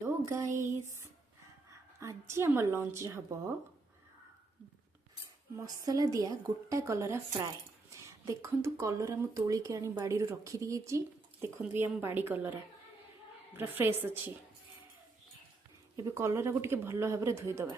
Hello guys. आज आम lunch हम मसला दिया गोटा कलरा फ्राए। देखु कलरा मु तोलिक आनी बाड़ी रखी दी। देखु ये आम बाड़ी कलरा पूरा फ्रेश अच्छी। एबे कलरा को टिके भल भाव में धोईदबा।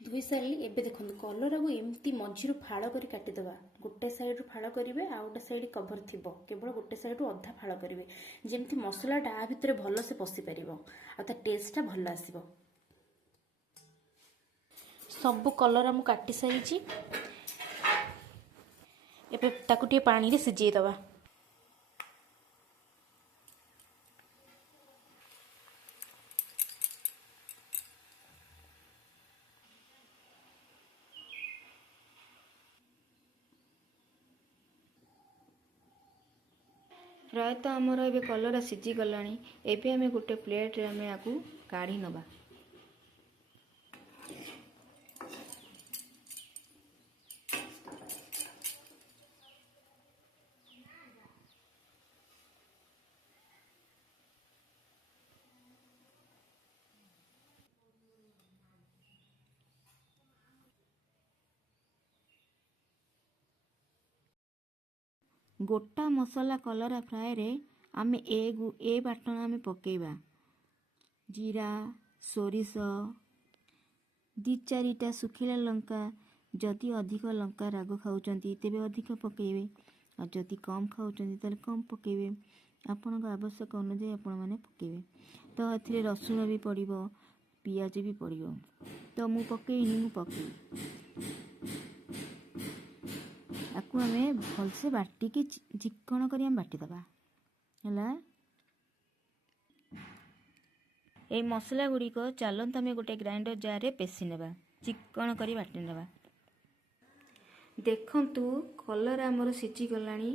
धोई सारे एबे देखो कलरा को एमती मझीरु फाड़ कर काटिदेबा। गोटे साइड फाड़ करेंगे आ गोटे साइड कभर थी केवल गोटे साइड अधा फाड़ करेंगे जमती मसलाटा आ भितर भल से पशि पार आ टेस्टा भल आसब। सब कलरा मु काटी सारी एबे ताकु टिके पानी रे सिझेई दबा। प्रायतः आमर ए कलरा सीझी गला। एबे आमे गोटे प्लेट रे आमे आकु काढ़ी नबा। गोटा मसला कलरा फ्राए रे आमे ए बाटण आमे पकेइबा। जीरा सोरिष दी चारिटा सुखिला लंका। जदि अधिक लंका राग खाउचंती तेबे अधिक पकेइबे और जदि कम खाउचंती ताले कम पकेइबे। आपनक आवश्यक अनुसार आपण माने पकेइबे। तो एथिरे रसुण भी पड़िबो पियाज भी पड़िबो। तो मु पकेइनी मु पकेइ आपको आमे भलसे बाटिकी चिक्कण करी आम बाटीदबा है। ये मसला गुड़िक चलत आम गोटे ग्राइंडर जार रे पेसी नेबा चिक्कण करी बाटी नेबा। देखंतु कलर आमर सिझी गलानी।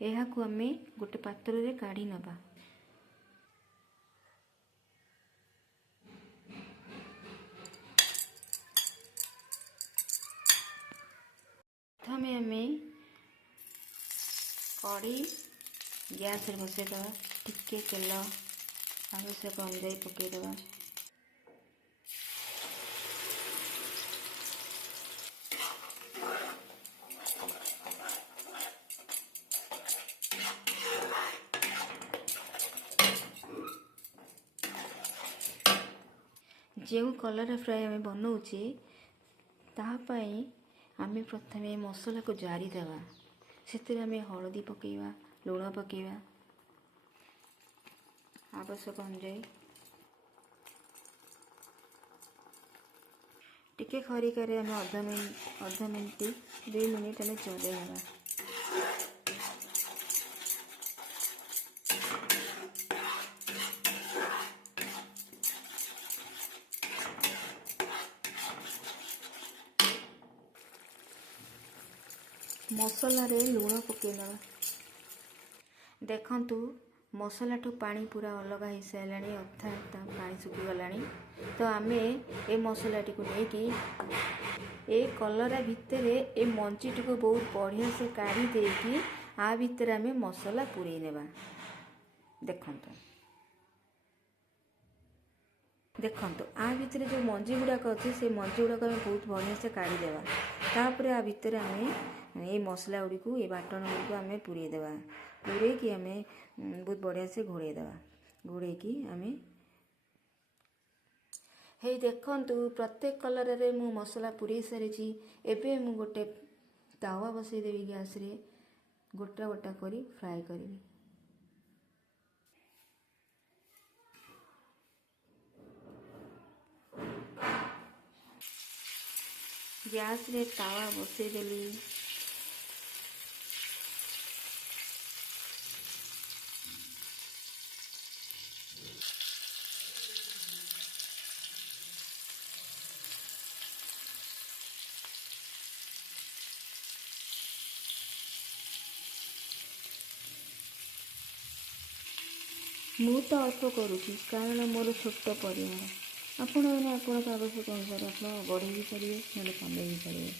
एहाकु आमे गोटे पात्र रे काढ़ी नेबा। प्रथमे आमे कढ़ी गैस रे बसैदबा। टिके तेल आवश्यक अनुसार पकईदबा। जो कलरा फ्राए आमे बनाऊे तापाई आमे प्रथमे मसला को जारी देवा। से आमे हलदी पकेइबा लुण पकेइबा आवश्यक अनुसार टिके खरिकारे आमे अध मिनिट 2 मिनिट आमे चलेइबा। मसला रे लुण पकेइबा। देखंतु मसला ठू पानी पूरा अलग हो सारा अर्थात पानी सुखी गला। तो आमे ए मसला टी को लेकी ए कलरा भितर ए मंची टी को बहुत बढ़िया से काढ़ी देकी आ भितर आमे मसला पुरई नेबा। देखंतु आ भितर जो मंजी गुड़ाक अच्छे से मंजी गुड़ाक बहुत बढ़िया से काढ़ी देवा। तापर आ भितर आमे ये मसला गुड़ी को ये बाटन गुड़ी को आमे पुरई देवा। पुरई की आमे बहुत बढ़िया से घोड़े देवा। घोड़े की आमे हे देखंतु प्रत्येक कलर रे मु मसला पुरई सारी। एबे मु गोटे तावा बसई देवी गैस रे गोटा गोटा करी फ्राए करी। गैस रे तावा बसई देली। ମୁଁ ତ ଅଳ୍ପ କରୁଛି କାରଣ ମୋର ଛୋଟ ପରିବାର। ଆପଣମାନେ ଆପଣଙ୍କ ଆବଶ୍ୟକ ଅନୁସାରେ ଆପଣ ବଢ଼େଇ ବି ପାରିବେ, ନହେଲେ କମେଇ ବି ପାରିବେ।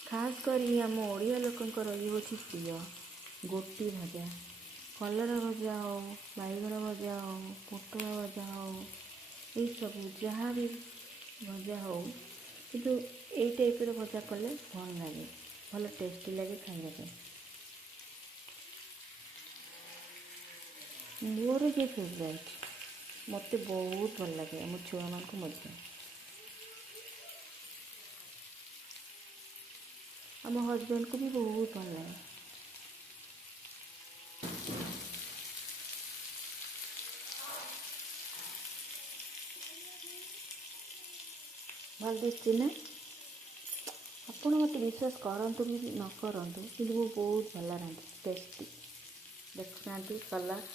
ଖାସ୍ କରି ଆମ ଓଡ଼ିଆ ଲୋକଙ୍କର ଇଏ ହେଉଛି ପ୍ରିୟ ଗୋଟି ଭଜା। କଲରା ଭଜା ହଉ, ବାଇଗଣ ଭଜା ହଉ, ପୋଟଳ ଭଜା ହଉ, ଏଇସବୁ ଯାହା ବି ଭଜା ହଉ, କିନ୍ତୁ ଏଇ ଟାଇପ୍ର ଭଜା କଲେ ଭଲ ଲାଗେ, ଭଲ ଟେଷ୍ଟି ଲାଗେ ଖାଇବା ପାଇଁ। ମୋର ଯେ ଫେଭରାଇଟ୍, ମୋତେ ବହୁତ ଭଲ ଲାଗେ, ଆମ ଛୁଆମାନଙ୍କୁ ମଧ୍ୟ। ଆମ ହଜବେଣ୍ଡକୁ ବି ବହୁତ ଭଲ ଲାଗେ। ଭଲ ଦିଶୁଛି ନା? ଆପଣ ମୋତେ ବିଶ୍ୱାସ କରନ୍ତୁ ବି ନ କରନ୍ତୁ, କିନ୍ତୁ ମୁଁ ବହୁତ ଭଲ ରାନ୍ଧେ, ଟେଷ୍ଟି। ଦେଖୁନାହାନ୍ତି କଲର୍।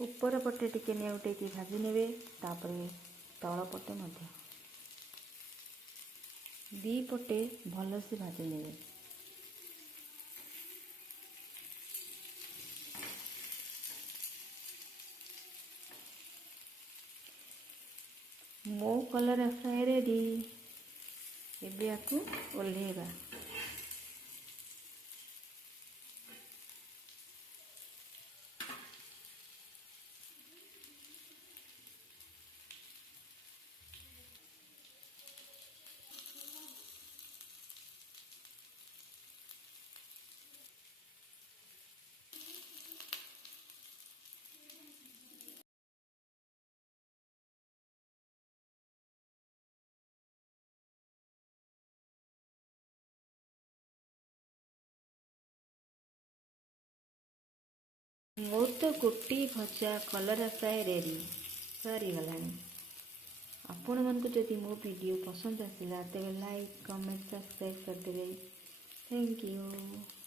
ଉପର ପଟେ ଟିକେ ନେଉଟେଇକି ଭାଜି ନେବେ, ତାପରେ ତଳ ପଟେ ମଧ୍ୟ ଦି ପଟେ ଭଲସେ ଭାଜି ନେବେ। ମୋ କଲରା ଫ୍ରାଏ ରେଡ଼ି। ଏବେ ଆକୁ ଓହ୍ଲେଇବା। ମୋର ତ ଗୋଟି ଭଜା କଲରା ଫ୍ରାଏ ରେଡ଼ି, ସରିଗଲାଣି। ଆପଣମାନଙ୍କୁ ଯଦି ମୋ ଭିଡ଼ିଓ ପସନ୍ଦ ଆସିଲା ତେବେ ଲାଇକ୍, କମେଣ୍ଟ, ସବସ୍କ୍ରାଇବ୍ କରିଦେବେ। Thank you.